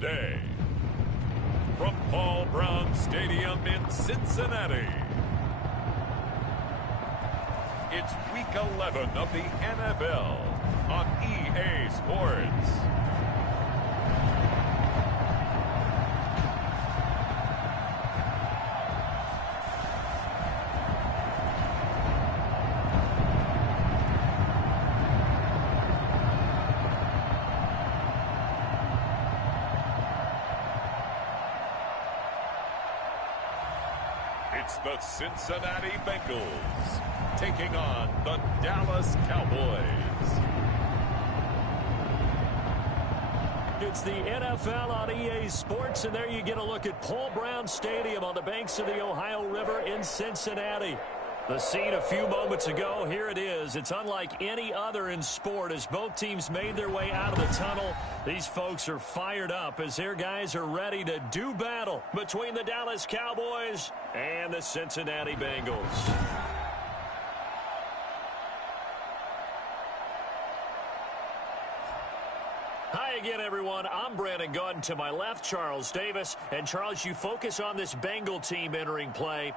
day. From Paul Brown Stadium in Cincinnati, it's Week 11 of the NFL on EA Sports. It's the Cincinnati Bengals taking on the Dallas Cowboys. It's the NFL on EA Sports, and there you get a look at Paul Brown Stadium on the banks of the Ohio River in Cincinnati. The scene a few moments ago, here it is. It's unlike any other in sport as both teams made their way out of the tunnel. These folks are fired up as their guys are ready to do battle between the Dallas Cowboys and the Cincinnati Bengals. Hi again, everyone. I'm Brandon Gordon. To my left, Charles Davis. And, Charles, you focus on this Bengal team entering play.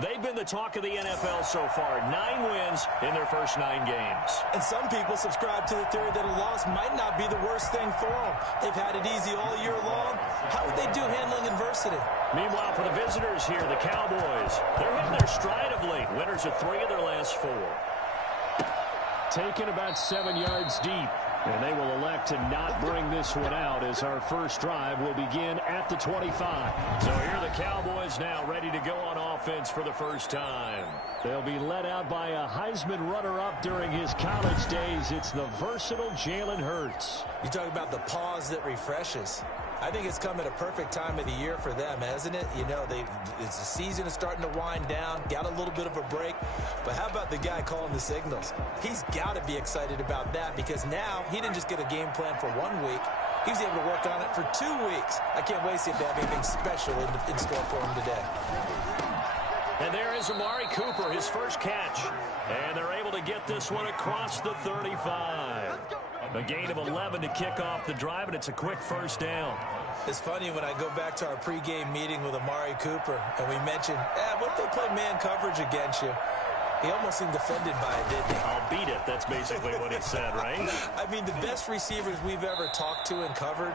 They've been the talk of the NFL so far. 9 wins in their first 9 games. And some people subscribe to the theory that a loss might not be the worst thing for them. They've had it easy all year long. How would they do handling adversity? Meanwhile, for the visitors here, the Cowboys, they're hitting their stride of late. Winners of 3 of their last 4. Taken about 7 yards deep. And they will elect to not bring this one out as our first drive will begin at the 25. So here are the Cowboys now ready to go on offense for the first time. They'll be led out by a Heisman runner-up during his college days. It's the versatile Jalen Hurts. You talk about the pause that refreshes. I think it's come at a perfect time of the year for them, hasn't it? You know, the season is starting to wind down, got a little bit of a break. But how about the guy calling the signals? He's got to be excited about that because now he didn't just get a game plan for 1 week. He was able to work on it for 2 weeks. I can't wait to see if they have anything special in store for him today. And there is Amari Cooper, his first catch. And they're able to get this one across the 35. A gain of 11 to kick off the drive, and it's a quick first down. It's funny when I go back to our pregame meeting with Amari Cooper, and we mentioned, what if they play man coverage against you? He almost seemed offended by it, didn't he? I'll beat it. That's basically what he said, right? I mean, the best receivers we've ever talked to and covered,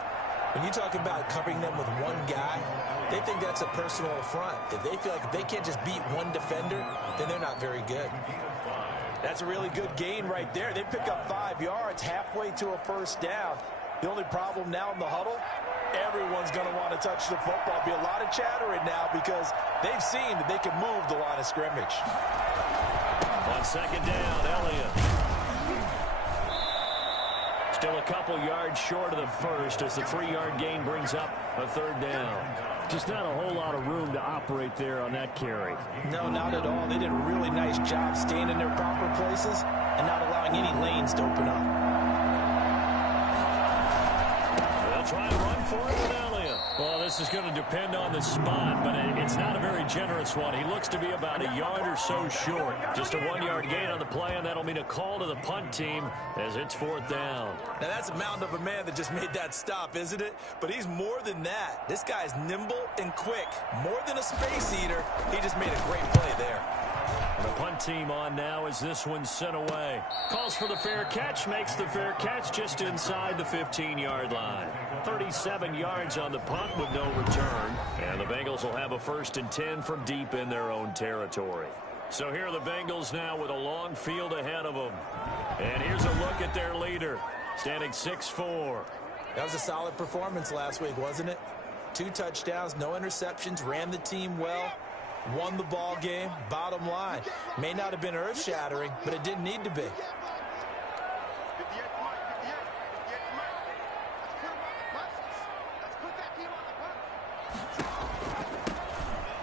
when you talk about covering them with one guy, they think that's a personal affront. If they feel like if they can't just beat one defender, then they're not very good. That's a really good gain right there. They pick up 5 yards halfway to a first down. The only problem now in the huddle, everyone's going to want to touch the football. Be a lot of chattering now because they've seen that they can move the line of scrimmage. On second down, Elliott. Still a couple yards short of the first as the 3-yard gain brings up a third down. Just not a whole lot of room to operate there on that carry. No, not at all. They did a really nice job staying in their proper places and not allowing any lanes to open up. They'll try and run for it with Elliott. Well, this is going to depend on the spot, but it's not a very generous one. He looks to be about a yard or so short. Just a 1-yard gain on the play, and that'll mean a call to the punt team as it's 4th down. Now, that's a mountain of a man that just made that stop, isn't it? But he's more than that. This guy's nimble and quick. More than a space eater. He just made a great play there. And the punt team on now as this one's sent away. Calls for the fair catch, makes the fair catch just inside the 15-yard line. 37 yards on the punt with no return. And the Bengals will have a 1st and 10 from deep in their own territory. So here are the Bengals now with a long field ahead of them. And here's a look at their leader, standing 6'4". That was a solid performance last week, wasn't it? 2 touchdowns, no interceptions, ran the team well, won the ball game. Bottom line, may not have been earth-shattering, but it didn't need to be.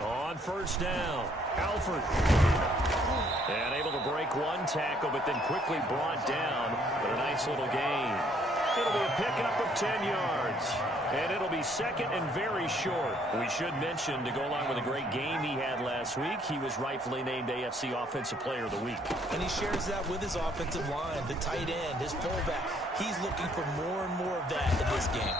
On first down, Alford. And able to break one tackle, but then quickly brought down with a nice little gain. It'll be a pickup of 10 yards. And it'll be second and very short. We should mention, to go along with a great game he had last week, he was rightfully named AFC Offensive Player of the Week. And he shares that with his offensive line, the tight end, his fullback. He's looking for more and more of that in this game.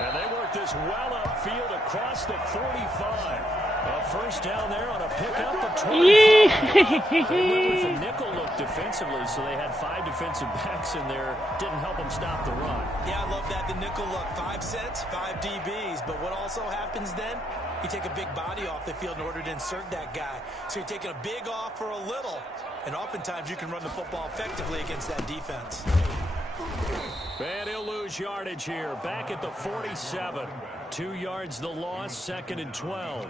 And they work this well upfield across the 45. A first down there on a pickup of 25. They went with the nickel look defensively, so they had 5 defensive backs in there. Didn't help them stop the run. Yeah, I love that, the nickel look. 5 cents, 5 DBs. But what also happens then, you take a big body off the field in order to insert that guy. So you're taking a big off for a little, and oftentimes you can run the football effectively against that defense. And he'll lose yardage here. Back at the 47. 2 yards the loss, 2nd and 12.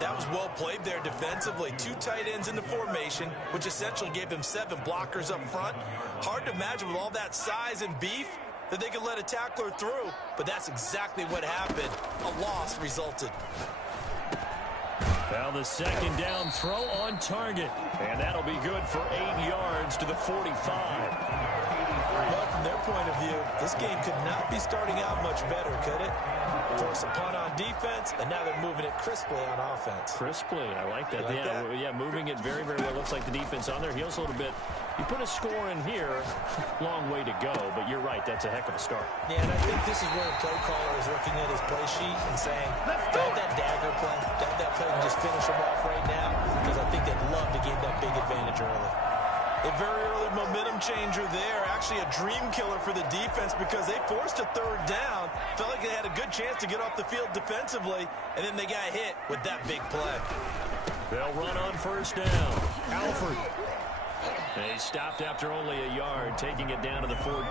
That was well played there defensively. 2 tight ends in the formation, which essentially gave them 7 blockers up front. Hard to imagine with all that size and beef that they could let a tackler through, but that's exactly what happened. A loss resulted. Now the 2nd down throw on target, and that'll be good for 8 yards to the 45. Well, from their point of view, this game could not be starting out much better, could it? Force a punt on defense, and now they're moving it crisply on offense. Crisply, I like that. Like that? Yeah, moving it very, very well. Looks like the defense on their heels a little bit. You put a score in here, long way to go, but you're right, that's a heck of a start. Yeah, and I think this is where a play caller is looking at his play sheet and saying, don't that dagger play, don't that play and just finish him off right now, because I think they'd love to gain that big advantage early. A very early momentum changer there. Actually a dream killer for the defense because they forced a 3rd down. Felt like they had a good chance to get off the field defensively, and then they got hit with that big play. They'll run on 1st down. Alford. They stopped after only a yard, taking it down to the 14.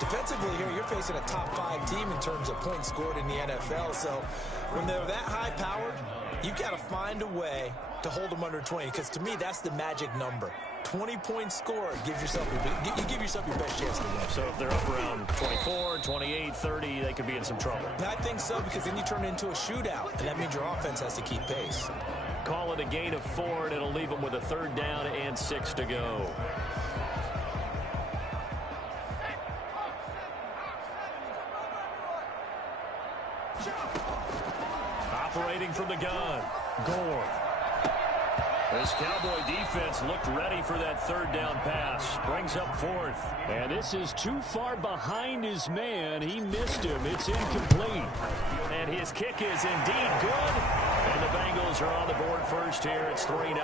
Defensively here, you're facing a top 5 team in terms of points scored in the NFL. So when they're that high-powered, you've got to find a way to hold them under 20, because to me, that's the magic number. 20 points scored, you give yourself your best chance to win. So if they're up around 24, 28, 30, they could be in some trouble. I think so, because then you turn it into a shootout, and that means your offense has to keep pace. Call it a gain of 4, and it'll leave them with a 3rd down and 6 to go. Operating from the gun, Gore. This Cowboy defense looked ready for that 3rd down pass. Brings up 4th. And this is too far behind his man. He missed him. It's incomplete. And his kick is indeed good. And the Bengals are on the board first here. It's 3-0.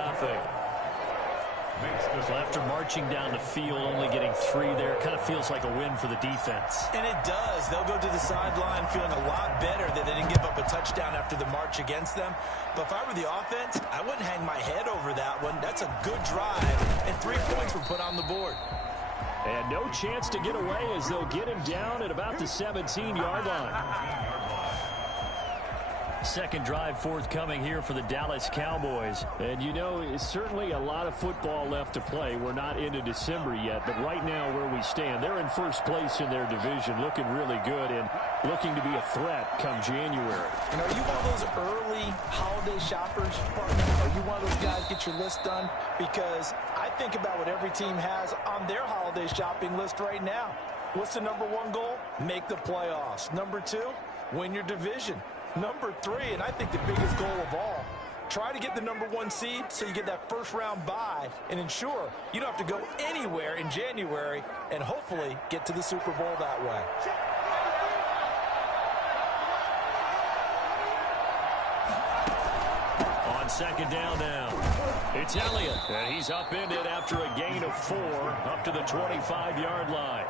So after marching down the field, only getting 3 there, kind of feels like a win for the defense. And it does. They'll go to the sideline feeling a lot better that they didn't give up a touchdown after the march against them. But if I were the offense, I wouldn't hang my head over that one. That's a good drive, and 3 points were put on the board. And no chance to get away as they'll get him down at about the 17-yard line. 2nd drive forthcoming here for the Dallas Cowboys. And, you know, it's certainly a lot of football left to play. We're not into December yet, but right now where we stand, they're in 1st place in their division, looking really good and looking to be a threat come January. And are you one of those early holiday shoppers, partner? Are you one of those guys get your list done? Because I think about what every team has on their holiday shopping list right now. What's the number 1 goal? Make the playoffs. Number 2, win your division. Number 3, and I think the biggest goal of all, try to get the number 1 seed so you get that 1st round bye and ensure you don't have to go anywhere in January and hopefully get to the Super Bowl that way. On 2nd down now, it's Elliott, and he's upended after a gain of 4 up to the 25-yard line.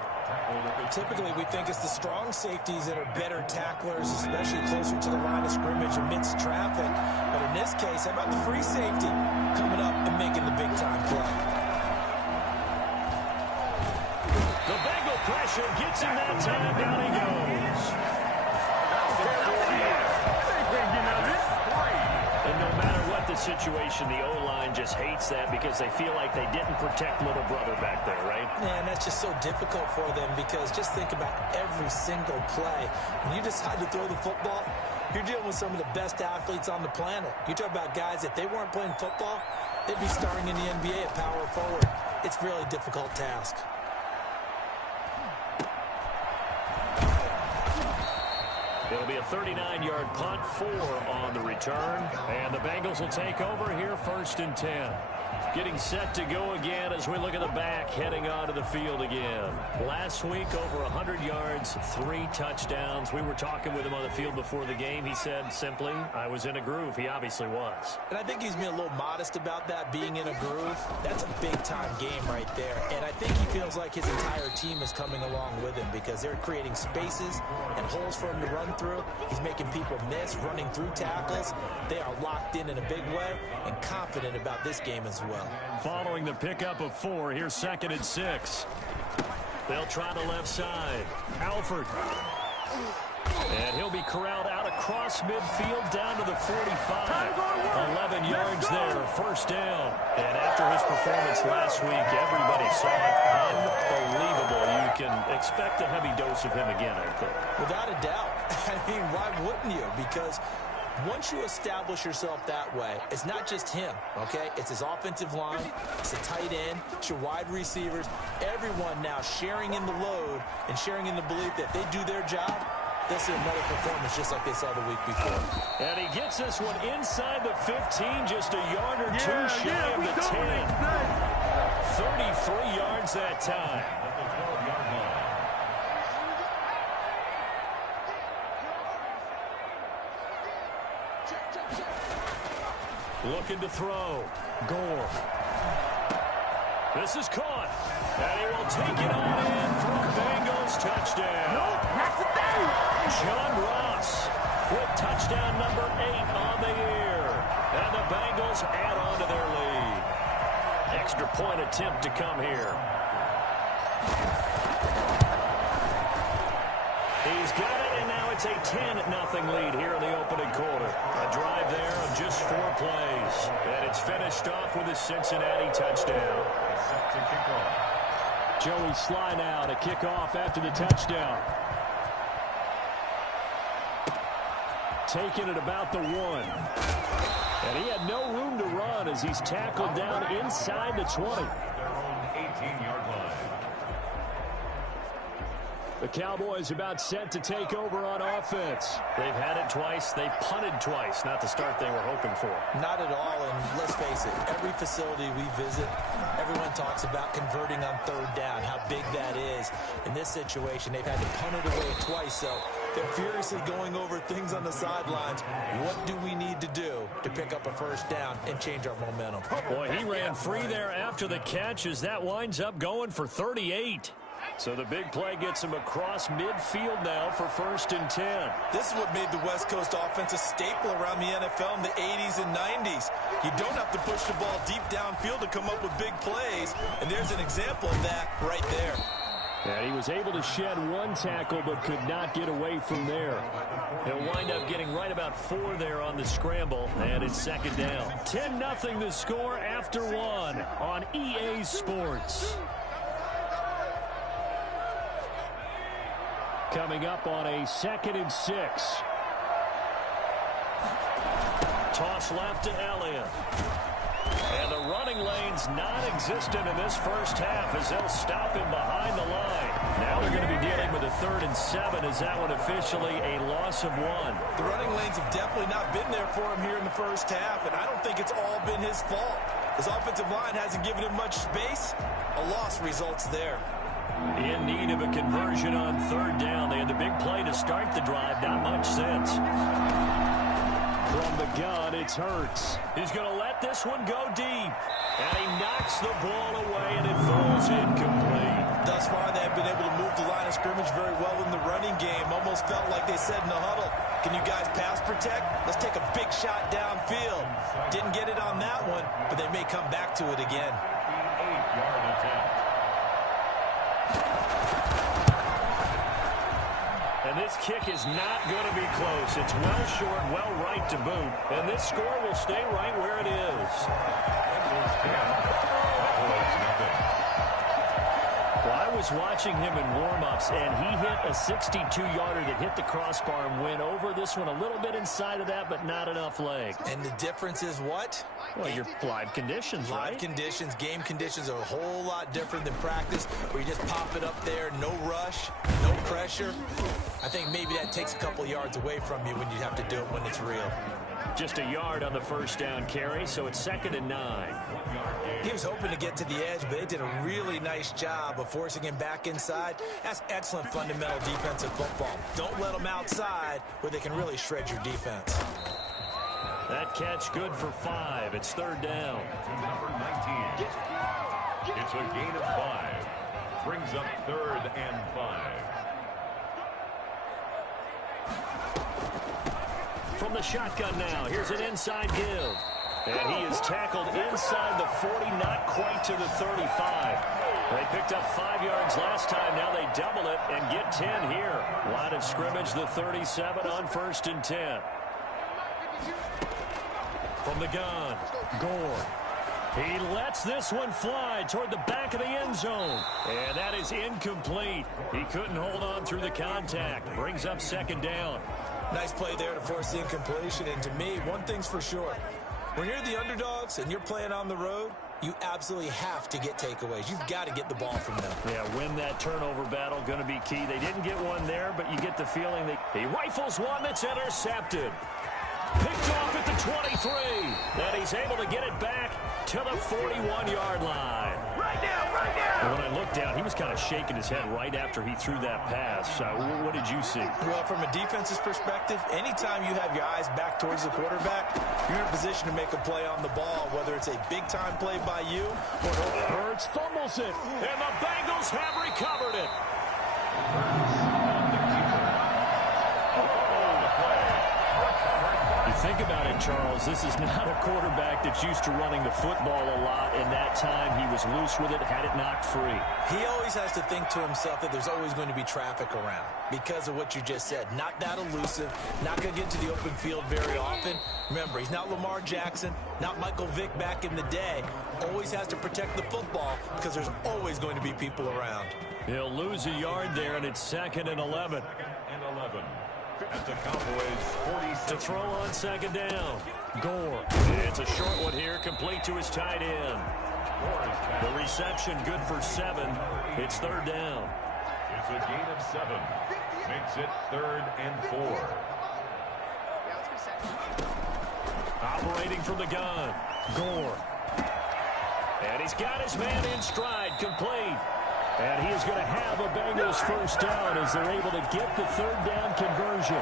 Typically, we think it's the strong safeties that are better tacklers, especially closer to the line of scrimmage amidst traffic. But in this case, how about the free safety coming up and making the big-time play? The Bengal pressure gets him that time. Down he goes. And no matter what the situation, the O-line just hates that because they feel like they didn't protect little brother back there, right? Man, that's just so difficult for them because just think about every single play. When you decide to throw the football, you're dealing with some of the best athletes on the planet. You talk about guys, if they weren't playing football, they'd be starring in the NBA at power forward. It's a really difficult task. It'll be a 39-yard punt, 4 on the return. And the Bengals will take over here 1st and 10. Getting set to go again as we look at the back heading onto the field again. Last week, over 100 yards, 3 touchdowns. We were talking with him on the field before the game. He said simply, I was in a groove. He obviously was. And I think he's being a little modest about that, being in a groove. That's a big-time game right there. And I think he feels like his entire team is coming along with him because they're creating spaces and holes for him to run through. He's making people miss, running through tackles. They are locked in a big way and confident about this game as well. Following the pickup of 4, here's 2nd and 6. They'll try the left side. Alford. And he'll be corralled out across midfield down to the 45. 11 yards there, 1st down. And after his performance last week, everybody saw it. Unbelievable. You can expect a heavy dose of him again, I think. Without a doubt. I mean, why wouldn't you? Because once you establish yourself that way, it's not just him, okay? It's his offensive line, it's the tight end, it's your wide receivers, everyone now sharing in the load and sharing in the belief that they do their job. They'll see another performance just like they saw the week before. And he gets this one inside the 15, just a yard or two shy of the 10. 33 yards that time. Looking to throw. Gore. This is caught. And he will take it on in for a Bengals touchdown. John Ross with touchdown number 8 on the year. And the Bengals add on to their lead. Extra point attempt to come here. He's got it, and now it's a 10-0 lead here in the opening quarter. A drive there of just 4 plays. And it's finished off with a Cincinnati touchdown. Joey Sly now to kick off after the touchdown. Taking it about the 1. And he had no room to run as he's tackled down inside the 20. Their own 18-yard line. The Cowboys about set to take over on offense. They've had it twice. They've punted twice. Not the start they were hoping for. Not at all, and let's face it, every facility we visit, everyone talks about converting on 3rd down, how big that is. In this situation, they've had to punt it away twice, so they're furiously going over things on the sidelines. What do we need to do to pick up a 1st down and change our momentum? Boy, he ran free there after the catch as that winds up going for 38. So the big play gets him across midfield now for 1st and 10. This is what made the West Coast offense a staple around the NFL in the 80s and 90s. You don't have to push the ball deep downfield to come up with big plays, and there's an example of that right there. And he was able to shed 1 tackle but could not get away from there. He'll wind up getting right about 4 there on the scramble, and it's 2nd down. 10-0 the score after 1 on EA Sports. Coming up on a 2nd and 6. Toss left to Elliott. And the running lane's non-existent in this first half as they'll stop him behind the line. Now they're going to be dealing with a 3rd and 7. Is that one officially a loss of 1? The running lanes have definitely not been there for him here in the first half, and I don't think it's all been his fault. His offensive line hasn't given him much space. A loss results there. In need of a conversion on 3rd down. They had the big play to start the drive. Not much sense. From the gun, it's Hurts. He's going to let this one go deep. And he knocks the ball away, and it falls incomplete. Thus far, they have been able to move the line of scrimmage very well in the running game. Almost felt like they said in the huddle, can you guys pass protect? Let's take a big shot downfield. Didn't get it on that one, but they may come back to it again. 8-yard attempt. And this kick is not going to be close. It's well short, well right to boot. And this score will stay right where it is. Well, I was watching him in warm-ups, and he hit a 62-yarder that hit the crossbar and went over this one a little bit inside of that, but not enough leg. And the difference is what? Well, your live conditions, right? Live conditions, game conditions are a whole lot different than practice, where you just pop it up there, no rush, no pressure. I think maybe that takes a couple yards away from you when you have to do it when it's real. Just a yard on the first down carry, so it's 2nd and 9. He was hoping to get to the edge, but they did a really nice job of forcing him back inside. That's excellent fundamental defensive football. Don't let them outside where they can really shred your defense. That catch good for 5. It's 3rd down. Number 19. It's a gain of 5. Brings up 3rd and 5. From the shotgun now, here's an inside give. And he is tackled inside the 40, not quite to the 35. They picked up 5 yards last time. Now they double it and get 10 here. Line of scrimmage, the 37 on 1st and 10. From the gun, Gore. He lets this one fly toward the back of the end zone. And that is incomplete. He couldn't hold on through the contact. Brings up 2nd down. Nice play there to force the incompletion. And to me, one thing's for sure. When you're the underdogs and you're playing on the road, you absolutely have to get takeaways. You've got to get the ball from them. Yeah, win that turnover battle, going to be key. They didn't get one there, but you get the feeling that he rifles one that's intercepted. Picked off at the 23. Then he's able to get it back to the 41-yard line. Right now, right now. And when I looked down, he was kind of shaking his head right after he threw that pass. What did you see? Well, from a defense's perspective, anytime you have your eyes back towards the quarterback, you're in a position to make a play on the ball, whether it's a big-time play by you or Hurts fumbles it, and the Bengals have recovered it. Think about it, Charles. This is not a quarterback that's used to running the football a lot, and that time he was loose with it, had it knocked free. He always has to think to himself that there's always going to be traffic around because of what you just said. Not that elusive, not going to get to the open field very often. Remember, he's not Lamar Jackson, not Michael Vick back in the day. Always has to protect the football because there's always going to be people around. He'll lose a yard there, and it's 2nd and 11. 2nd and 11. At the Cowboys 46. To throw on 2nd down. Gore. It's a short one here, complete to his tight end. The reception good for 7. It's 3rd down. It's a gain of 7. Makes it 3rd and 4. Operating from the gun. Gore. And he's got his man in stride, complete. And he is going to have a Bengals first down as they're able to get the 3rd down conversion.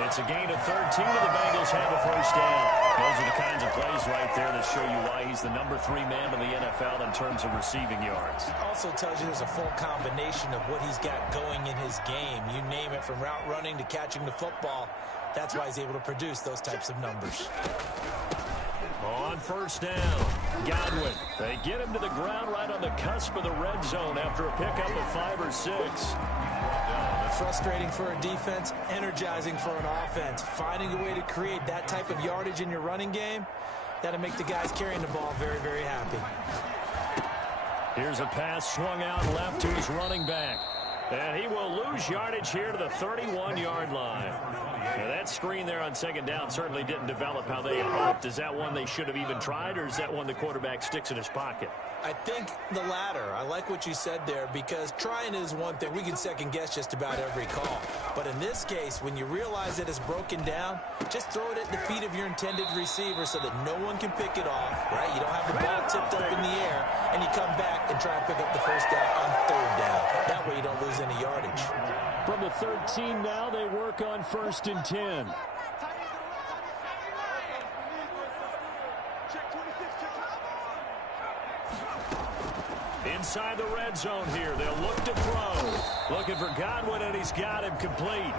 It's a gain of 13, and the Bengals have a first down. Those are the kinds of plays right there that show you why he's the number 3 man in the NFL in terms of receiving yards. It also tells you there's a full combination of what he's got going in his game. You name it, from route running to catching the football. That's why he's able to produce those types of numbers. On first down, Godwin. They get him to the ground right on the cusp of the red zone after a pickup of 5 or 6. Frustrating for a defense, energizing for an offense. Finding a way to create that type of yardage in your running game, that'll make the guys carrying the ball very, very happy. Here's a pass swung out left to his running back. And he will lose yardage here to the 31-yard line. Now that screen there on 2nd down certainly didn't develop how they had hoped. Is that one they should have even tried, or is that one the quarterback sticks in his pocket? I think the latter. I like what you said there, because trying is one thing. We can second guess just about every call. But in this case, when you realize that it's broken down, just throw it at the feet of your intended receiver so that no one can pick it off, right? You don't have the ball tipped up in the air, and you come back and try and pick up the first down on 3rd down. That way you don't lose any yardage. From the 13 now, they work on 1st and 10. Inside the red zone here. They'll look to throw. Looking for Godwin, and he's got him complete.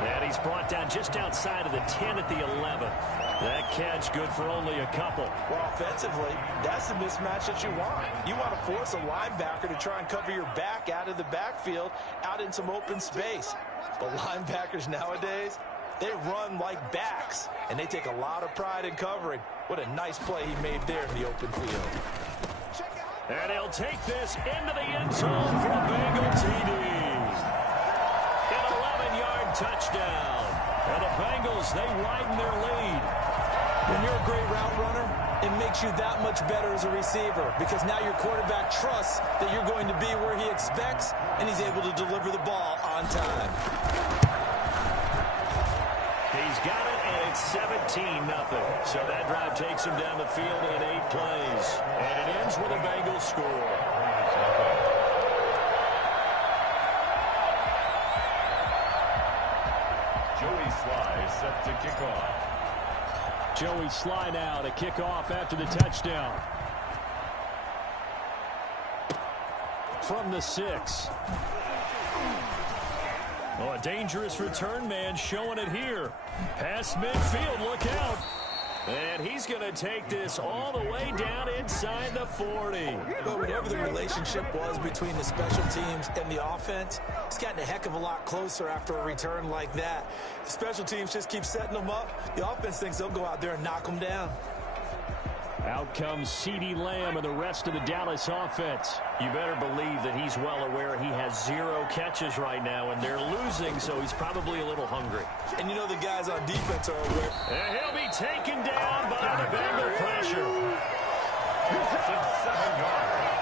And he's brought down just outside of the 10 at the 11. That catch good for only a couple. Well, offensively, that's the mismatch that you want. You want to force a linebacker to try and cover your back out of the backfield, out in some open space. But linebackers nowadays, they run like backs, and they take a lot of pride in covering. What a nice play he made there in the open field. And he'll take this into the end zone for a Bengals TD. An 11-yard touchdown. And the Bengals, they widen their lead. When you're a great route runner, it makes you that much better as a receiver, because now your quarterback trusts that you're going to be where he expects, and he's able to deliver the ball on time. He's got it, and it's 17-0. So that drive takes him down the field in 8 plays. And it ends with a Bengals score. Joey Sly set to kick off. Joey Sly now to kick off after the touchdown. From the 6. Oh, a dangerous return man showing it here. Past midfield, look out. And he's going to take this all the way down inside the 40. But whatever the relationship was between the special teams and the offense, it's gotten a heck of a lot closer after a return like that. The special teams just keep setting them up. The offense thinks they'll go out there and knock them down. Out comes CeeDee Lamb and the rest of the Dallas offense. You better believe that he's well aware he has 0 catches right now, and they're losing, so he's probably a little hungry. And you know the guys on defense are aware. And he'll be taken down by the Bengal pressure. 7 yards.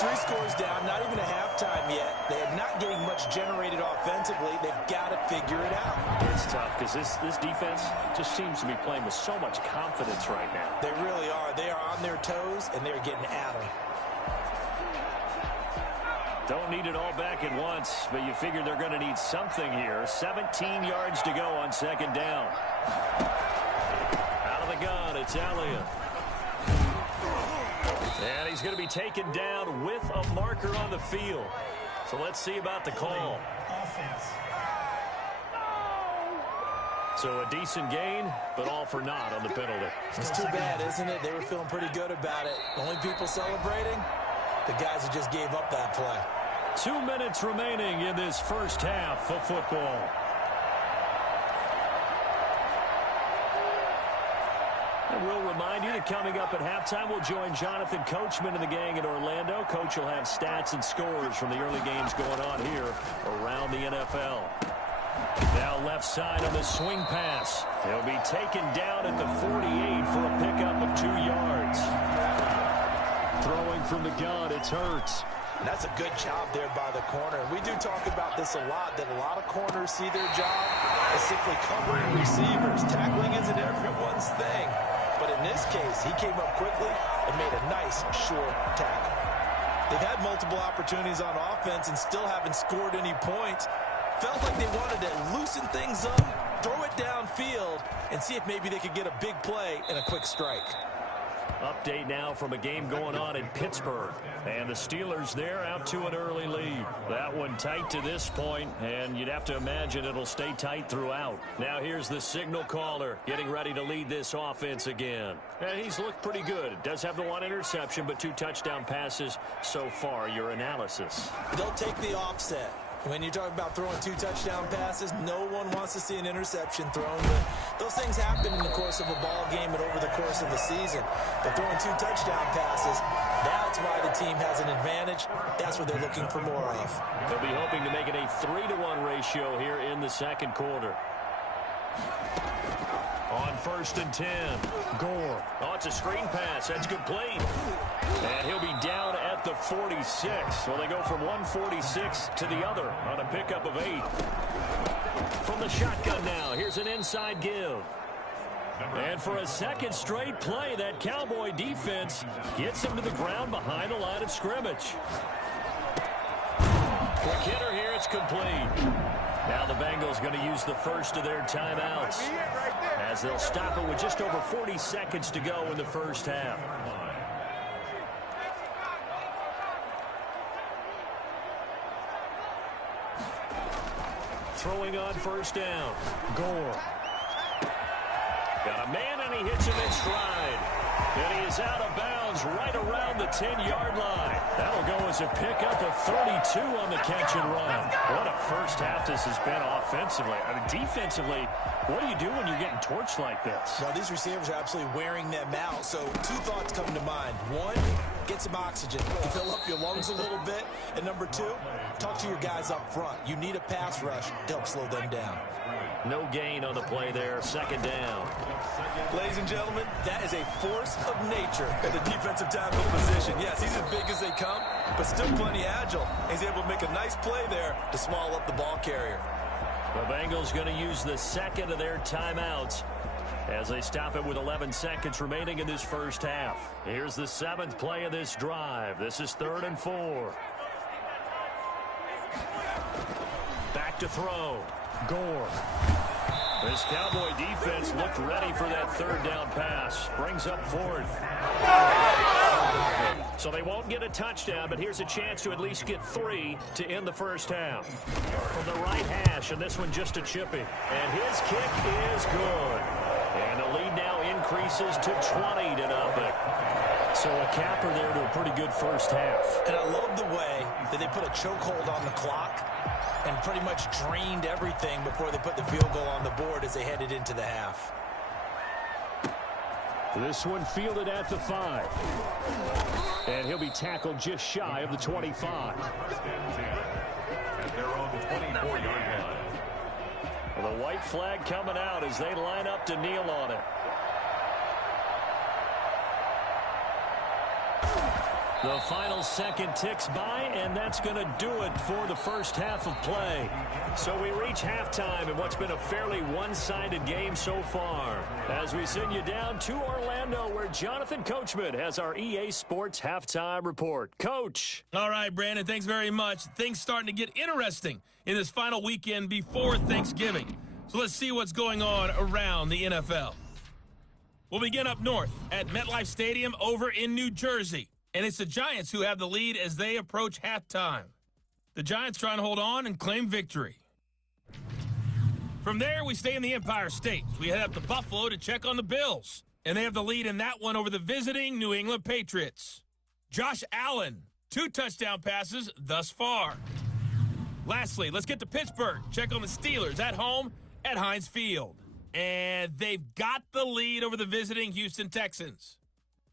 3 scores down, not even a halftime yet. They're not getting much generated offensively. They've got to figure it out. It's tough because this defense just seems to be playing with so much confidence right now. They really are. They are on their toes, and they're getting at them. Don't need it all back at once, but you figure they're going to need something here. 17 yards to go on 2nd down. Out of the gun, it's Elliott. And he's going to be taken down with a marker on the field. So let's see about the call. So a decent gain, but all for naught on the penalty. It's too bad, isn't it? They were feeling pretty good about it. The only people celebrating, the guys who just gave up that play. 2 minutes remaining in this first half of football. And we'll remind you that coming up at halftime, we'll join Jonathan Coachman and the gang in Orlando. Coach will have stats and scores from the early games going on here around the NFL. Now left side on the swing pass. He'll be taken down at the 48 for a pickup of 2 yards. Throwing from the gun, it's Hurts. And that's a good job there by the corner. We do talk about this a lot, that a lot of corners see their job as simply covering receivers. Tackling isn't everyone's thing. But in this case, he came up quickly and made a nice, short tackle. They've had multiple opportunities on offense and still haven't scored any points. Felt like they wanted to loosen things up, throw it downfield, and see if maybe they could get a big play and a quick strike. Update now from a game going on in Pittsburgh. And the Steelers there out to an early lead. That one tight to this point, and you'd have to imagine it'll stay tight throughout. Now here's the signal caller getting ready to lead this offense again. And he's looked pretty good. Does have the 1 interception, but 2 touchdown passes so far. Your analysis. They'll take the offset. When you talk about throwing 2 touchdown passes, no one wants to see an interception thrown. But those things happen in the course of a ball game and over the course of the season. But throwing 2 touchdown passes, that's why the team has an advantage. That's what they're looking for more of. They'll be hoping to make it a 3-to-1 ratio here in the 2nd quarter. On 1st and 10, Gore. Oh, it's a screen pass. That's complete. And he'll be down at the 46. Well, they go from 146 to the other on a pickup of 8. From the shotgun now, here's an inside give. And for a 2nd straight play, that Cowboy defense gets him to the ground behind the line of scrimmage. For Kidder here, it's complete. Now the Bengals going to use the first of their timeouts as they'll stop it with just over 40 seconds to go in the first half. Throwing on 1st down. Gore. Got a man, and he hits him in stride. And he is out of bounds right around the 10-yard line. That'll go as a pickup of 32 on the catch and run. What a first half this has been offensively. I mean, defensively, what do you do when you're getting torched like this? Well, these receivers are absolutely wearing them out. So 2 thoughts come to mind. 1, get some oxygen. Fill up your lungs a little bit. And number 2, talk to your guys up front. You need a pass rush to help slow them down. No gain on the play there. 2nd down. Ladies and gentlemen, that is a force of nature at the defensive tackle position. Yes, he's as big as they come, but still plenty agile. He's able to make a nice play there to swallow up the ball carrier. The Bengals going to use the second of their timeouts as they stop it with 11 seconds remaining in this first half. Here's the 7th play of this drive. This is 3rd and 4. Back to throw. Gore. This Cowboy defense looked ready for that 3rd down pass. Brings up 4th. So they won't get a touchdown, but here's a chance to at least get 3 to end the first half. From the right hash, and this one just a chippy. And his kick is good. And the lead now increases to 20-0. So a capper there to a pretty good first half. And I love the way that they put a chokehold on the clock and pretty much drained everything before they put the field goal on the board as they headed into the half. This one fielded at the 5. And he'll be tackled just shy of the 25. At their own 24-yard line. Well, the white flag coming out as they line up to kneel on it. The final second ticks by, and that's going to do it for the first half of play. So we reach halftime in what's been a fairly one-sided game so far. As we send you down to Orlando, where Jonathan Coachman has our EA Sports Halftime Report. Coach. All right, Brandon, thanks very much. Things starting to get interesting in this final weekend before Thanksgiving. So let's see what's going on around the NFL. We'll begin up north at MetLife Stadium over in New Jersey. And it's the Giants who have the lead as they approach halftime. The Giants trying to hold on and claim victory. From there, we stay in the Empire State. We head up to Buffalo to check on the Bills. And they have the lead in that one over the visiting New England Patriots. Josh Allen, 2 touchdown passes thus far. Lastly, let's get to Pittsburgh. Check on the Steelers at home at Heinz Field. And they've got the lead over the visiting Houston Texans.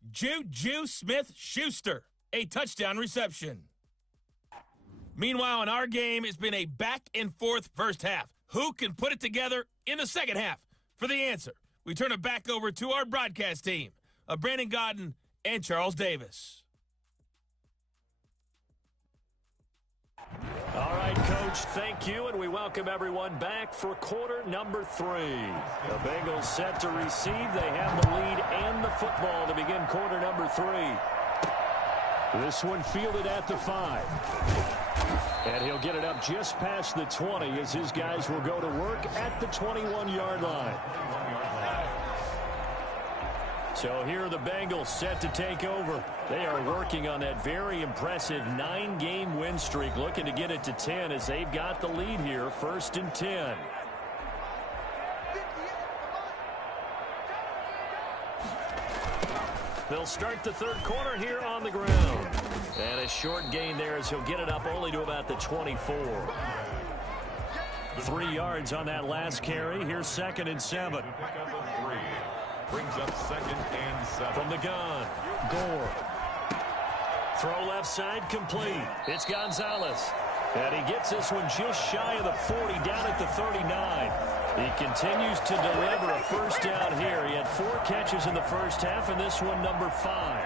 Juju Smith-Schuster, a touchdown reception. Meanwhile, in our game, it's been a back-and-forth first half. Who can put it together in the second half? For the answer, we turn it back over to our broadcast team of Brandon Godden and Charles Davis. All right, Coach, thank you, and we welcome everyone back for quarter number 3. The Bengals set to receive. They have the lead and the football to begin quarter number 3. This one fielded at the 5. And he'll get it up just past the 20 as his guys will go to work at the 21-yard line. So here are the Bengals set to take over. They are working on that very impressive 9-game win streak, looking to get it to 10 as they've got the lead here, 1st and 10. They'll start the 3rd quarter here on the ground. And a short gain there as he'll get it up only to about the 24. 3 yards on that last carry. Here's 2nd and 7. Brings up 2nd and 7. From the gun, Gore. Throw left side complete. It's Gonzalez. And he gets this one just shy of the 40, down at the 39. He continues to deliver a first down here. He had 4 catches in the first half, and this one number 5.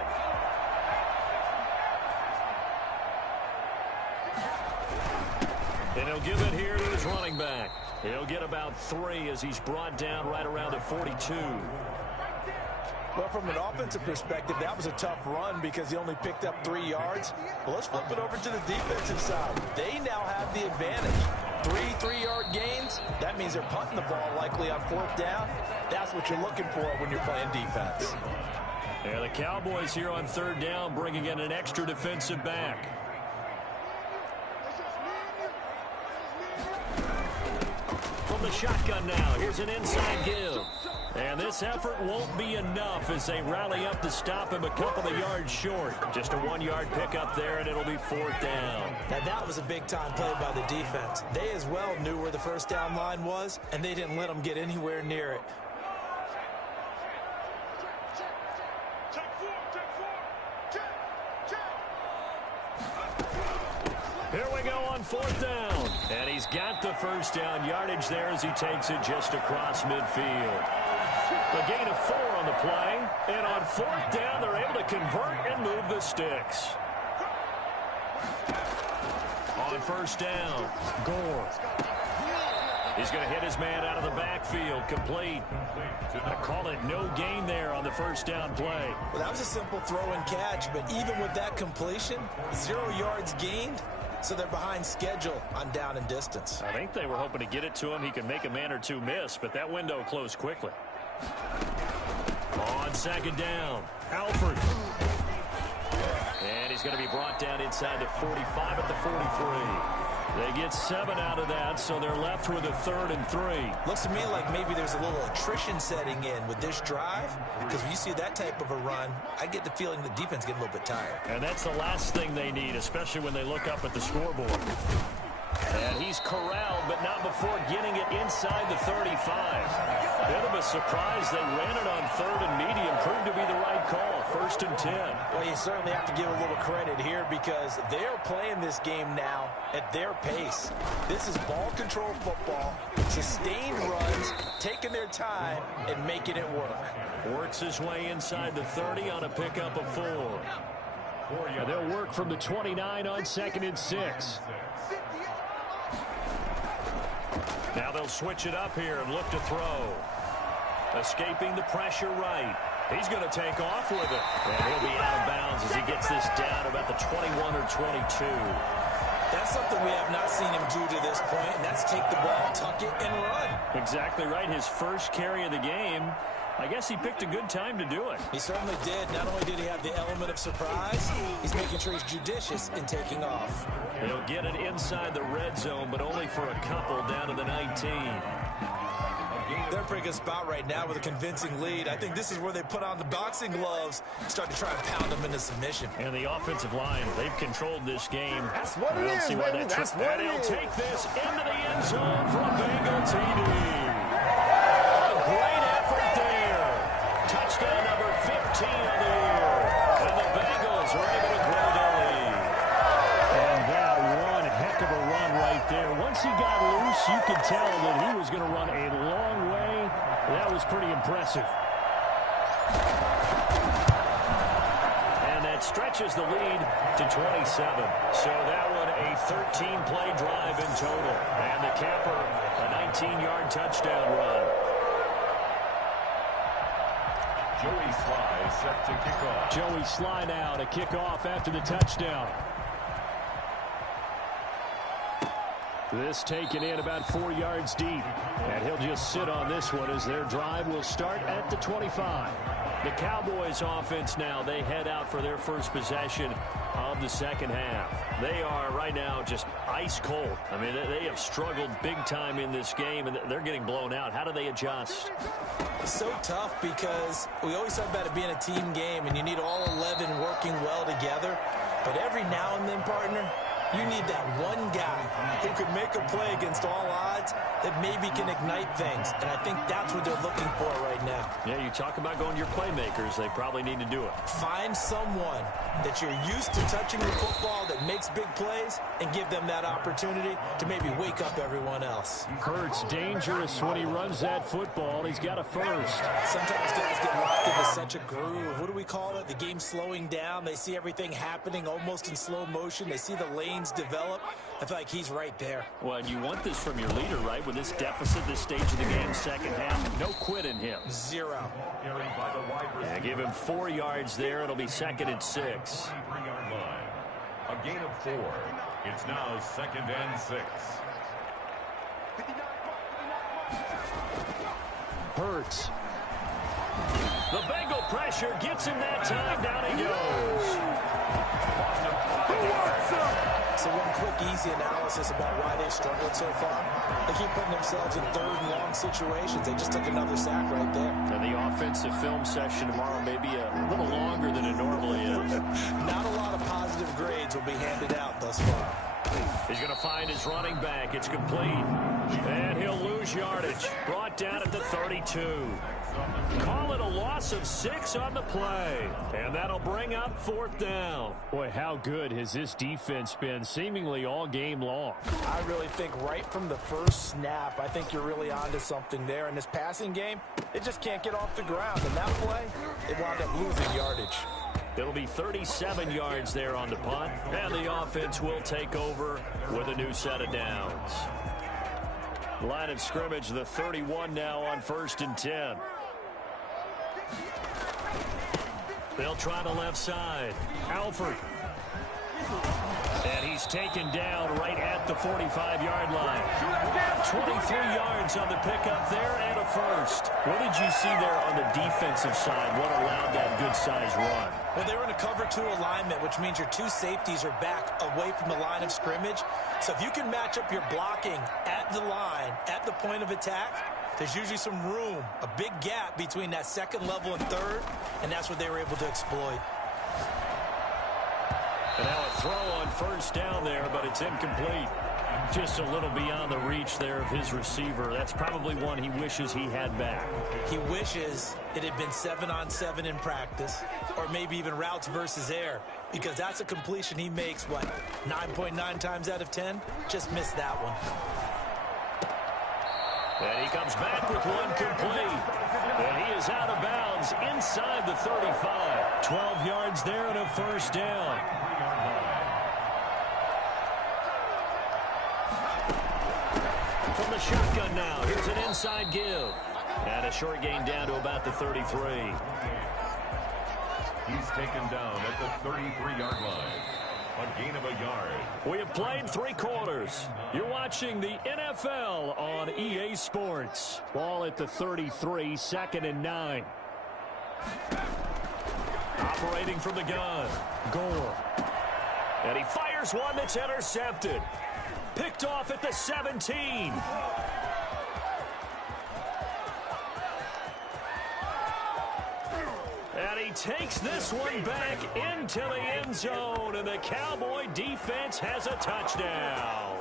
And he'll give it here to his running back. He'll get about 3 as he's brought down right around the 42. Well, from an offensive perspective, that was a tough run because he only picked up 3 yards. Well, let's flip it over to the defensive side. They now have the advantage. 3 3-yard gains. That means they're punting the ball likely on 4th down. That's what you're looking for when you're playing defense. Yeah, the Cowboys here on 3rd down bringing in an extra defensive back. From the shotgun now, here's an inside give. And this effort won't be enough as they rally up to stop him a couple of yards short. Just a 1-yard pickup there, and it'll be 4th down. Now, that was a big-time play by the defense. They as well knew where the first down line was, and they didn't let them get anywhere near it. Here we go on 4th down. And he's got the first down yardage there as he takes it just across midfield. A gain of 4 on the play. And on 4th down, they're able to convert and move the sticks. On 1st down, Gore. He's going to hit his man out of the backfield. Complete. I call it no gain there on the first down play. Well, that was a simple throw and catch, but even with that completion, 0 yards gained, so they're behind schedule on down and distance. I think they were hoping to get it to him. He could make a man or two miss, but that window closed quickly. On second down, Alford. And he's going to be brought down inside the 45 at the 43. They get 7 out of that, so they're left with a 3rd and 3. Looks to me like maybe there's a little attrition setting in with this drive, because when you see that type of a run, I get the feeling the defense getting a little bit tired. And that's the last thing they need, especially when they look up at the scoreboard. And he's corralled, but not before getting it inside the 35. Bit of a surprise. They ran it on 3rd and medium. Proved to be the right call. 1st and 10. Well, you certainly have to give a little credit here because they're playing this game now at their pace. This is ball control football, sustained runs, taking their time, and making it work. Works his way inside the 30 on a pickup of 4. And they'll work from the 29 on 2nd and 6. Now they'll switch it up here and look to throw. Escaping the pressure right. He's going to take off with it. And he'll be out of bounds as he gets this down about the 21 or 22. That's something we have not seen him do to this point, and that's take the ball, tuck it, and run. Exactly right. His first carry of the game. I guess he picked a good time to do it. He certainly did. Not only did he have the element of surprise, he's making sure he's judicious in taking off. He'll get it inside the red zone, but only for a couple down to the 19. They're in a pretty good spot right now with a convincing lead. I think this is where they put on the boxing gloves, start to try and pound them into submission. And the offensive line, they've controlled this game. That's what it is, baby. That's what it is. And he'll take this into the end zone for a Bengal TD. A great effort there. Touchdown number 15 of the year. And the Bengals are able to grow their lead. And that one heck of a run right there. Once he got loose, you could tell that he was going to run a long way. That was pretty impressive. And that stretches the lead to 27. So that one a 13-play drive in total. And the Camper, a 19-yard touchdown run. Joey Sly set to kick off. Joey Sly now to kick off after the touchdown. This taken in about 4 yards deep. And he'll just sit on this one as their drive will start at the 25. The Cowboys offense now, they head out for their first possession of the second half. They are right now just ice cold. I mean, they have struggled big time in this game, and they're getting blown out. How do they adjust? It's so tough because we always talk about it being a team game, and you need all 11 working well together. But every now and then, partner, you need that one guy who can make a play against all odds that maybe can ignite things. And I think that's what they're looking for right now. Yeah, you talk about going to your playmakers. They probably need to do it. Find someone that you're used to touching the football that makes big plays and give them that opportunity to maybe wake up everyone else. Hurts dangerous when he runs that football. He's got a first. Sometimes guys get locked into such a groove. What do we call it? The game slowing down. They see everything happening almost in slow motion. They see the lanes develop. I feel like he's right there. Well, and you want this from your leader, right? With this deficit, this stage of the game, second half, no quit in him. 0. Yeah, give him 4 yards there. It'll be 2nd and 6. A gain of 4. It's now 2nd and 6. Hurts. The Bengal pressure gets him that time. Down he goes. So one quick, easy analysis about why they've struggled so far. They keep putting themselves in 3rd and long situations. They just took another sack right there. And the offensive film session tomorrow may be a little longer than it normally is. Not a lot of positive grades will be handed out thus far. He's going to find his running back. It's complete. And he'll lose yardage. Brought down at the 32. Call it a loss of 6 on the play. And that'll bring up 4th down. Boy, how good has this defense been seemingly all game long? I really think right from the first snap, I think you're really onto something there. In this passing game, it just can't get off the ground. And that play, it wound up losing yardage. It'll be 37 yards there on the punt. And the offense will take over with a new set of downs. Line of scrimmage, the 31 now on 1st and 10. They'll try the left side. Alford. And he's taken down right at the 45-yard line. 23 yards on the pickup there and a first. What did you see there on the defensive side? What allowed that good-sized run? Well, they were in a cover 2 alignment, which means your 2 safeties are back away from the line of scrimmage. So if you can match up your blocking at the line, at the point of attack, there's usually some room, a big gap between that second level and third, and that's what they were able to exploit. And now a throw on 1st down there, but it's incomplete. Just a little beyond the reach there of his receiver. That's probably one he wishes he had back. He wishes it had been 7-on-7 in practice, or maybe even routes versus air, because that's a completion he makes, what, 9.9 times out of 10? Just missed that one. And he comes back with one complete. And he is out of bounds inside the 35. 12 yards there and a 1st down. From the shotgun now, here's an inside give. And a short gain down to about the 33. He's taken down at the 33-yard line. A gain of a yard. We have played 3 quarters. You're watching the NFL on EA Sports. Ball at the 33, 2nd and 9. Operating from the gun, Gore. And he fires one that's intercepted. Picked off at the 17. And he takes this one back into the end zone, and the Cowboy defense has a touchdown.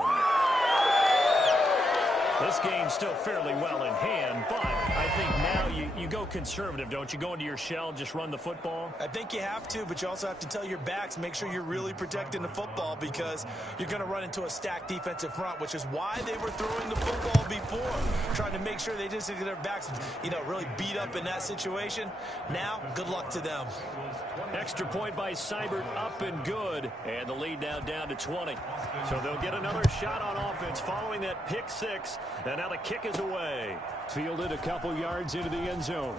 This game's still fairly well in hand, but I think now you go conservative, don't you? Go into your shell and just run the football? I think you have to, but you also have to tell your backs, make sure you're really protecting the football, because you're going to run into a stacked defensive front, which is why they were throwing the football before, trying to make sure they just get their backs, really beat up in that situation. Now, good luck to them. Extra point by Seibert, up and good, and the lead now down to 20. So they'll get another shot on offense following that pick 6. And now the kick is away. Fielded a couple yards into the end zone.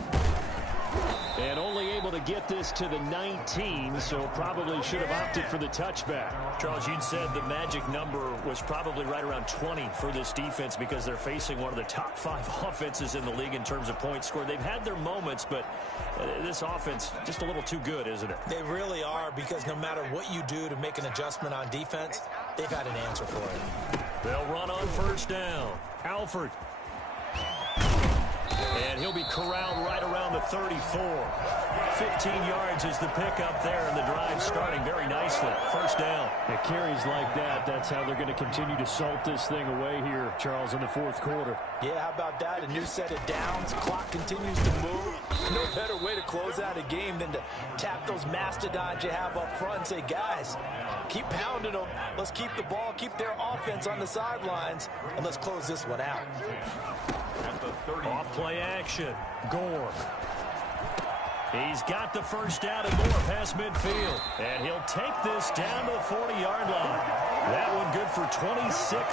And only able to get this to the 19, so probably should have opted for the touchback. Charles, you'd said the magic number was probably right around 20 for this defense because they're facing one of the top 5 offenses in the league in terms of points scored. They've had their moments, but this offense just a little too good, isn't it? They really are, because no matter what you do to make an adjustment on defense, they've had an answer for it. They'll run on 1st down. Alford. And he'll be corralled right around the 34. 15 yards is the pickup there, and the drive starting very nicely. 1st down. It carries like that. That's how they're going to continue to salt this thing away here, Charles, in the 4th quarter. Yeah, how about that? A new set of downs. Clock continues to move. No better way to close out a game than to tap those mastodons you have up front and say, guys, keep pounding them. Let's keep the ball, keep their offense on the sidelines, and let's close this one out. Off play action. Gore. He's got the 1st down and more past midfield. And he'll take this down to the 40-yard line. That one good for 26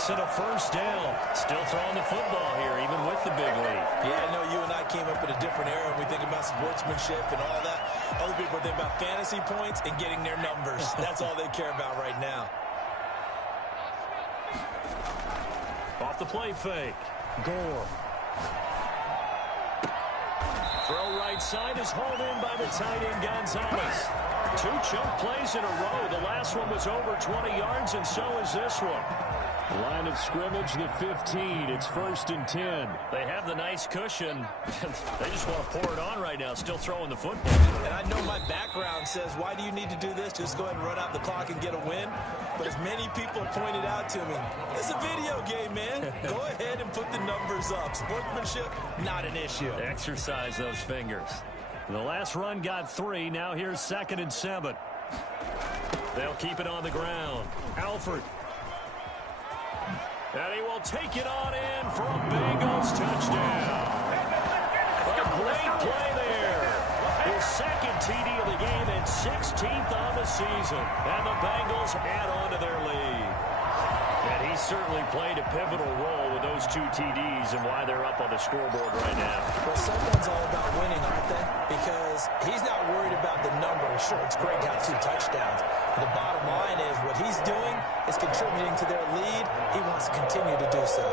and a 1st down. Still throwing the football here, even with the big lead. Yeah, I know you and I came up in a different era when we think about sportsmanship and all that. Other people think about fantasy points and getting their numbers. That's all they care about right now. Off the play fake. Gore. Throw right side is hauled in by the tight end Gonzalez. 2 chunk plays in a row. The last one was over 20 yards, and so is this one. Line of scrimmage, the 15. It's 1st and 10. They have the nice cushion. They just want to pour it on right now, still throwing the football. And I know my background says, why do you need to do this? Just go ahead and run out the clock and get a win. But as many people pointed out to me, it's a video game, man. Go ahead and put the numbers up. Sportsmanship, not an issue. Exercise those fingers. The last run got 3. Now here's 2nd and 7. They'll keep it on the ground. Alford. And he will take it on in for a Bengals touchdown. A great play there. His 2nd TD of the game and 16th on the season. And the Bengals add on to their lead. And he certainly played a pivotal role with those 2 TDs and why they're up on the scoreboard right now. Well, someone's all about winning, aren't they? Because he's not worried about the number. Sure, it's great to have 2 touchdowns. But the bottom line is what he's doing is contributing to their lead. He wants to continue to do so.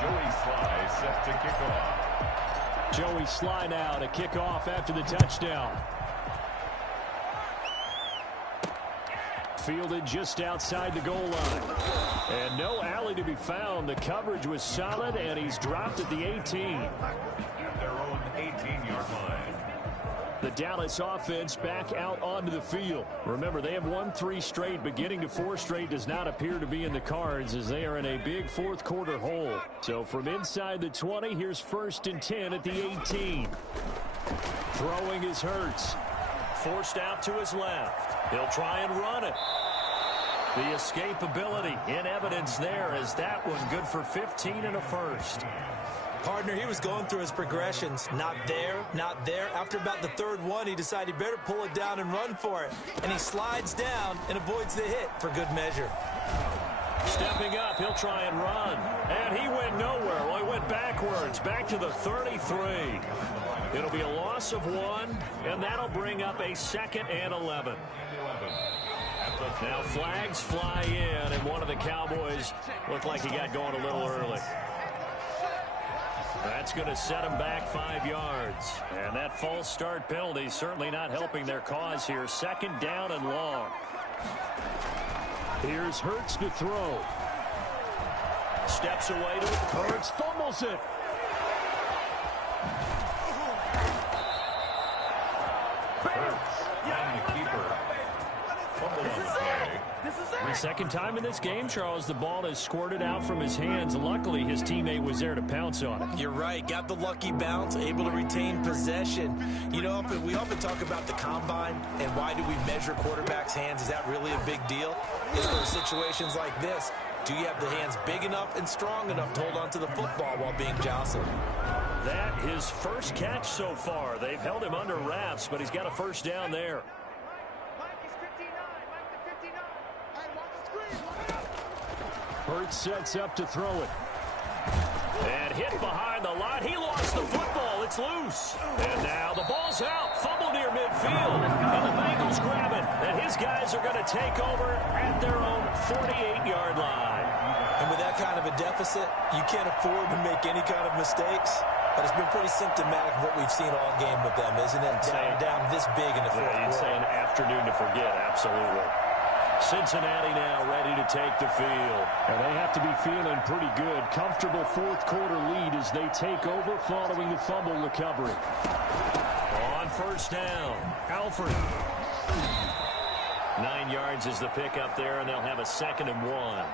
Joey Sly set to kick off. Joey Sly now to kick off after the touchdown. Fielded just outside the goal line. And no alley to be found. The coverage was solid, and he's dropped at the 18. At their own 18-yard line. The Dallas offense back out onto the field. Remember, they have won 3 straight, but getting to 4 straight does not appear to be in the cards as they are in a big fourth quarter hole. So from inside the 20, here's 1st and 10 at the 18. Throwing is Hurts. Forced out to his left. He'll try and run it. The escapability in evidence there as that one good for 15 and a first. Partner, he was going through his progressions. Not there, not there. After about the 3rd one, he decided he better pull it down and run for it. And he slides down and avoids the hit for good measure. Stepping up, he'll try and run. And he went nowhere. Well, he went backwards, back to the 33. It'll be a loss of 1, and that'll bring up a 2nd and 11. Now flags fly in, and one of the Cowboys looked like he got going a little early. That's going to set him back 5 yards. And that false start penalty certainly not helping their cause here. 2nd down and long. Here's Hurts to throw. Steps away to it. Hurts fumbles it. And the keeper. Fumble on the play. Second time in this game, Charles, the ball has squirted out from his hands. Luckily, his teammate was there to pounce on it. You're right. Got the lucky bounce, able to retain possession. You know, we often talk about the combine and why do we measure quarterbacks' hands? Is that really a big deal? It's for situations like this. Do you have the hands big enough and strong enough to hold onto the football while being jostled? That his first catch so far. They've held him under wraps, but he's got a first down there. Hurts sets up to throw it. And hit behind the line. He lost the football. It's loose. And now the ball's out. Fumble near midfield. And the Bengals grab it. And his guys are going to take over at their own 48-yard line. And with that kind of a deficit, you can't afford to make any kind of mistakes. But it's been pretty symptomatic of what we've seen all game with them, isn't it? Down this big in the fourth quarter. You'd say an afternoon to forget. Absolutely. Cincinnati now ready to take the field. And they have to be feeling pretty good. Comfortable fourth quarter lead as they take over following the fumble recovery. On first down, Alford. 9 yards is the pickup there, and they'll have a 2nd and 1.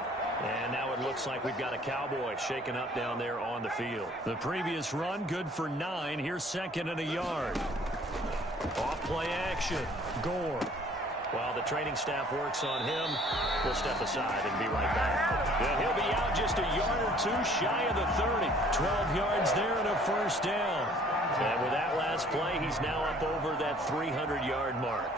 And now it looks like we've got a Cowboy shaken up down there on the field. The previous run good for 9. Here's 2nd and a yard. Off play action. Gore. While the training staff works on him, we'll step aside and be right back. Yeah, he'll be out just a yard or 2 shy of the 30. 12 yards there and a first down. And with that last play, he's now up over that 300-yard mark.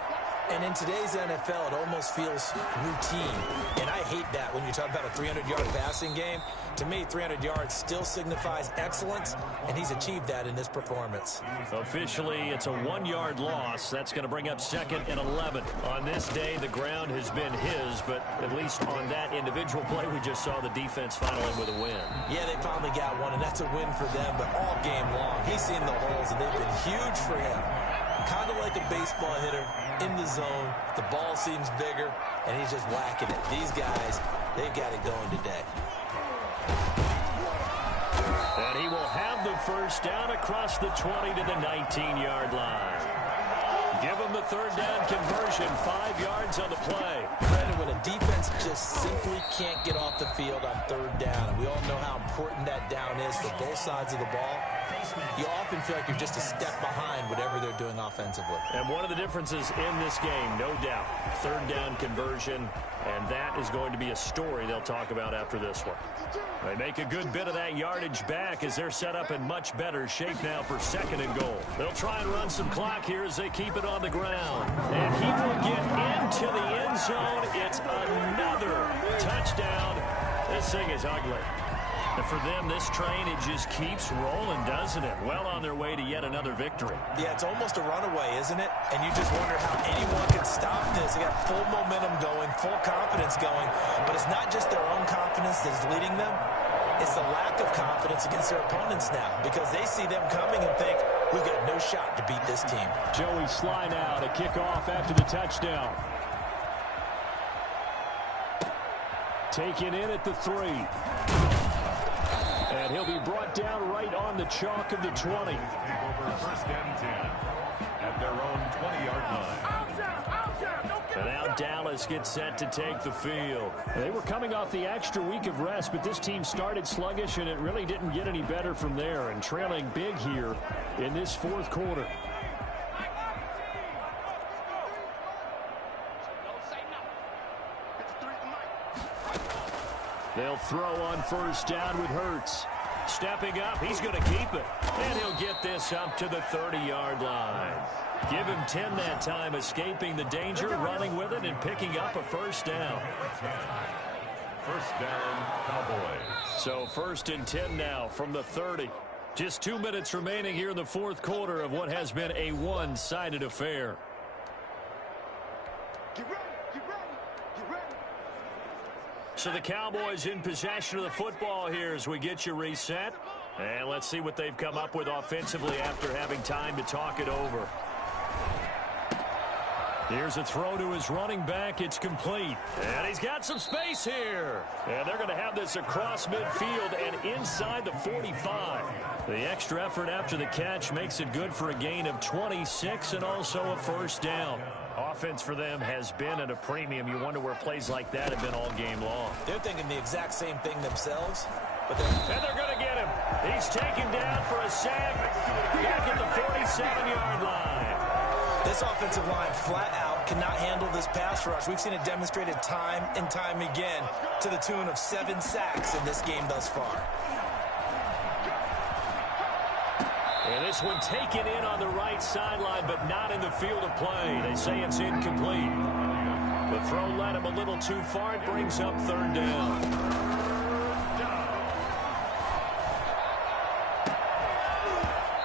And in today's NFL, it almost feels routine. And I hate that when you talk about a 300-yard passing game. To me, 300 yards still signifies excellence, and he's achieved that in this performance. Officially, it's a 1-yard loss. That's going to bring up 2nd and 11. On this day, the ground has been his, but at least on that individual play, we just saw the defense finally with a win. Yeah, they finally got one, and that's a win for them, but all game long, he's seen the holes, and they've been huge for him. Kind of like a baseball hitter in the zone. The ball seems bigger, and he's just whacking it. These guys, they've got it going today. And he will have the first down across the 20 to the 19-yard line. Give him the 3rd down conversion, 5 yards on the play. Credit when a defense just simply can't get off the field on 3rd down. And we all know how important that down is for both sides of the ball. You often feel like you're just a step behind whatever they're doing offensively. And one of the differences in this game, no doubt, 3rd down conversion And that is going to be a story they'll talk about after this one. They make a good bit of that yardage back as they're set up in much better shape now for 2nd and goal. They'll try and run some clock here as they keep it on the ground. And he will get into the end zone. It's another touchdown. This thing is ugly. And for them, this train, it just keeps rolling, doesn't it? Well on their way to yet another victory. Yeah, it's almost a runaway, isn't it? And you just wonder how anyone can stop this. They got full momentum going, full confidence going. But it's not just their own confidence that's leading them. It's the lack of confidence against their opponents now because they see them coming and think, we've got no shot to beat this team. Joey Sly now to kick off after the touchdown. Taken in at the 3. And he'll be brought down right on the chalk of the 20. Over 1st and 10 at their own 20-yard line. And now Dallas gets set to take the field. They were coming off the extra week of rest, but this team started sluggish, and it really didn't get any better from there. And trailing big here in this 4th quarter. They'll throw on 1st down with Hurts. Stepping up, he's going to keep it. And he'll get this up to the 30-yard line. Give him 10 that time, escaping the danger, running with it, and picking up a 1st down. 1st down, Cowboys. So 1st and 10 now from the 30. Just 2 minutes remaining here in the 4th quarter of what has been a one-sided affair. So the Cowboys in possession of the football here as we get you reset. And let's see what they've come up with offensively after having time to talk it over. Here's a throw to his running back. It's complete. And he's got some space here. And they're going to have this across midfield and inside the 45. The extra effort after the catch makes it good for a gain of 26 and also a 1st down. Offense for them has been at a premium. You wonder where plays like that have been all game long. They're thinking the exact same thing themselves. But and they're going to get him. He's taken down for a sack back at the 47-yard line. This offensive line flat out cannot handle this pass rush. We've seen it demonstrated time and time again to the tune of 7 sacks in this game thus far. And this one taken in on the right sideline, but not in the field of play. They say it's incomplete. The throw led him a little too far. It brings up 3rd down.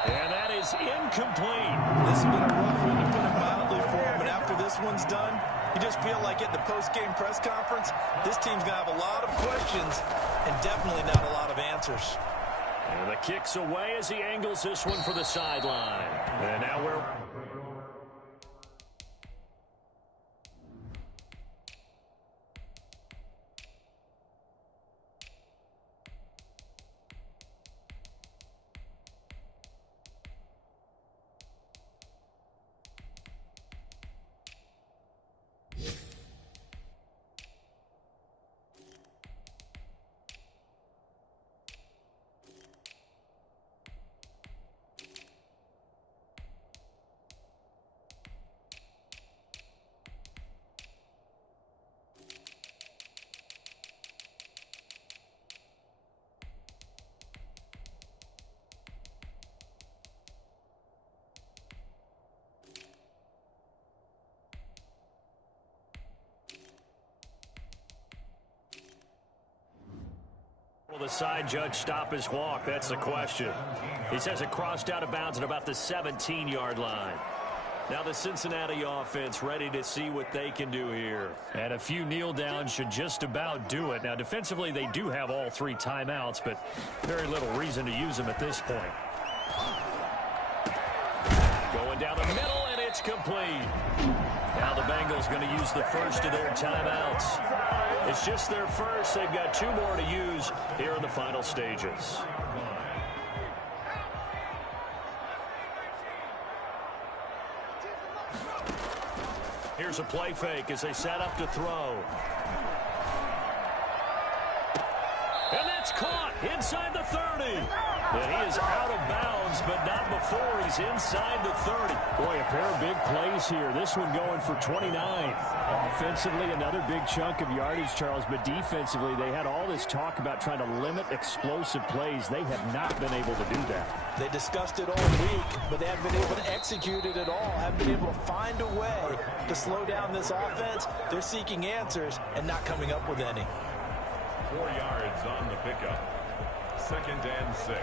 And that is incomplete. This has been a rough one, to put it mildly, for him. And after this one's done, you just feel like at the post-game press conference, this team's going to have a lot of questions and definitely not a lot of answers. And the kick's away as he angles this one for the sideline. And now we're... Will the side judge stop his walk? That's the question. He says it crossed out of bounds at about the 17-yard line. Now the Cincinnati offense ready to see what they can do here. And a few kneel downs should just about do it. Now defensively they do have all 3 timeouts, but very little reason to use them at this point. Going down the middle, and it's complete. Now the Bengals going to use the first of their timeouts. It's just their first. They've got 2 more to use here in the final stages. Here's a play fake as they set up to throw. And that's caught inside the 30. And he is out of bounds, but not before he's inside the 30. Boy, a pair of big plays here. This one going for 29. Offensively, another big chunk of yardage, Charles, but defensively, they had all this talk about trying to limit explosive plays. They have not been able to do that. They discussed it all week, but they haven't been able to execute it at all. Haven't been able to find a way to slow down this offense. They're seeking answers and not coming up with any. 4 yards on the pickup. 2nd and 6.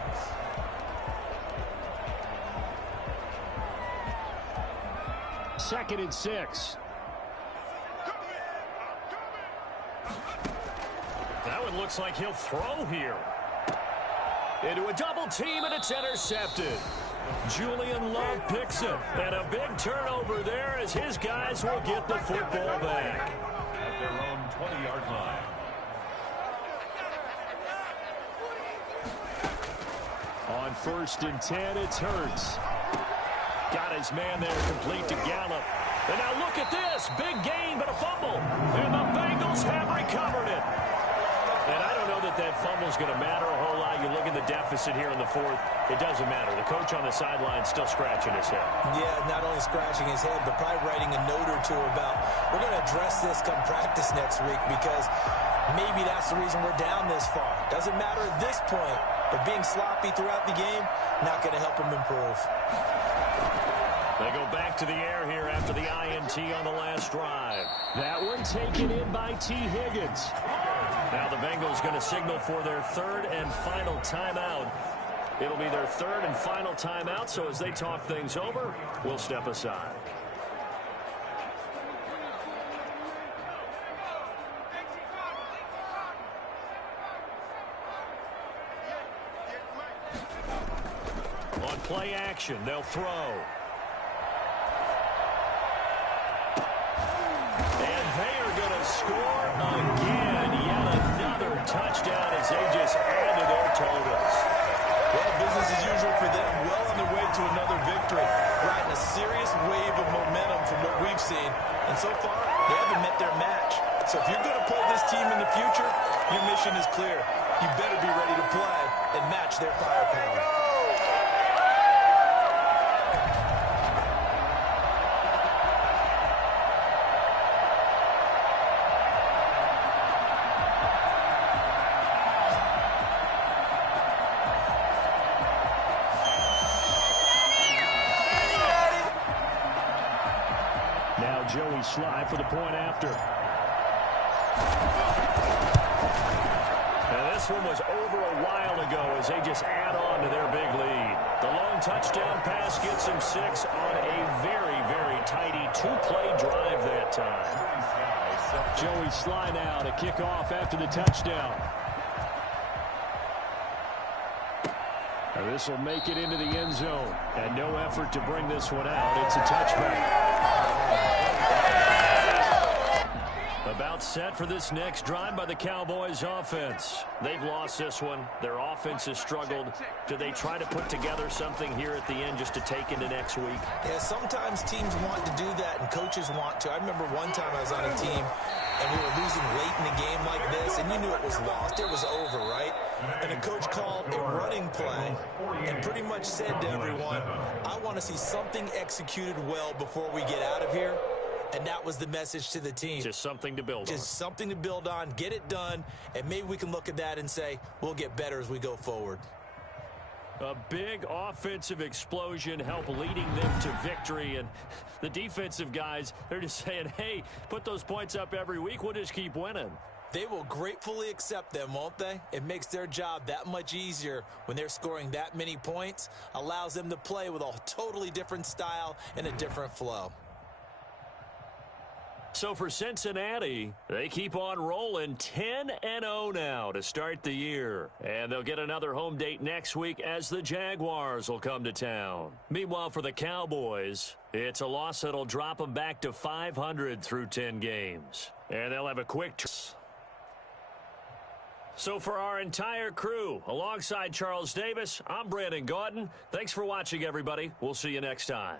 Second and 6. That one looks like he'll throw here. Into a double team, and it's intercepted. Julian Love picks it. And a big turnover there as his guys will get the football back. At their own 20-yard line. On 1st and 10, it's Hurts. Got his man there, complete to Gallup. And now look at this. Big gain, but a fumble. And the Bengals have recovered it. And I don't know that fumble's going to matter a whole lot. You look at the deficit here in the 4th. It doesn't matter. The coach on the sideline still scratching his head. Yeah, not only scratching his head, but probably writing a note or two about, we're going to address this come practice next week because maybe that's the reason we're down this far. Doesn't matter at this point, but being sloppy throughout the game, not going to help him improve. They go back to the air here after the INT on the last drive. That one taken in by T. Higgins. Now the Bengals going to signal for their 3rd and final timeout. It'll be their 3rd and final timeout, so as they talk things over, we'll step aside. On play action, they'll throw. Score again, yet another touchdown as they just add to their totals. Well, business as usual for them, well on their way to another victory. Riding a serious wave of momentum from what we've seen. And so far, they haven't met their match. So if you're going to play this team in the future, your mission is clear. You better be ready to play and match their firepower. Joey Sly for the point after. Now this one was over a while ago as they just add on to their big lead. The long touchdown pass gets them 6 on a very, very tidy 2-play drive that time. Joey Sly now to kick off after the touchdown. Now this will make it into the end zone. And no effort to bring this one out. It's a touchback. About set for this next drive by the Cowboys offense. They've lost this one. Their offense has struggled. Do they try to put together something here at the end just to take into next week? Yeah, sometimes teams want to do that and coaches want to. I remember one time I was on a team and we were losing late in the game like this and you knew it was lost. It was over, right? And the coach called a running play and pretty much said to everyone, I want to see something executed well before we get out of here. And that was the message to the team. Just something to build on. Just something to build on, get it done, and maybe we can look at that and say, we'll get better as we go forward. A big offensive explosion help leading them to victory. And the defensive guys, they're just saying, hey, put those points up every week. We'll just keep winning. They will gratefully accept them, won't they? It makes their job that much easier when they're scoring that many points. Allows them to play with a totally different style and a different flow. So for Cincinnati, they keep on rolling 10-0 now to start the year. And they'll get another home date next week as the Jaguars will come to town. Meanwhile, for the Cowboys, it's a loss that'll drop them back to 500 through 10 games. And they'll have a quick... So for our entire crew, alongside Charles Davis, I'm Brandon Gaudin. Thanks for watching, everybody. We'll see you next time.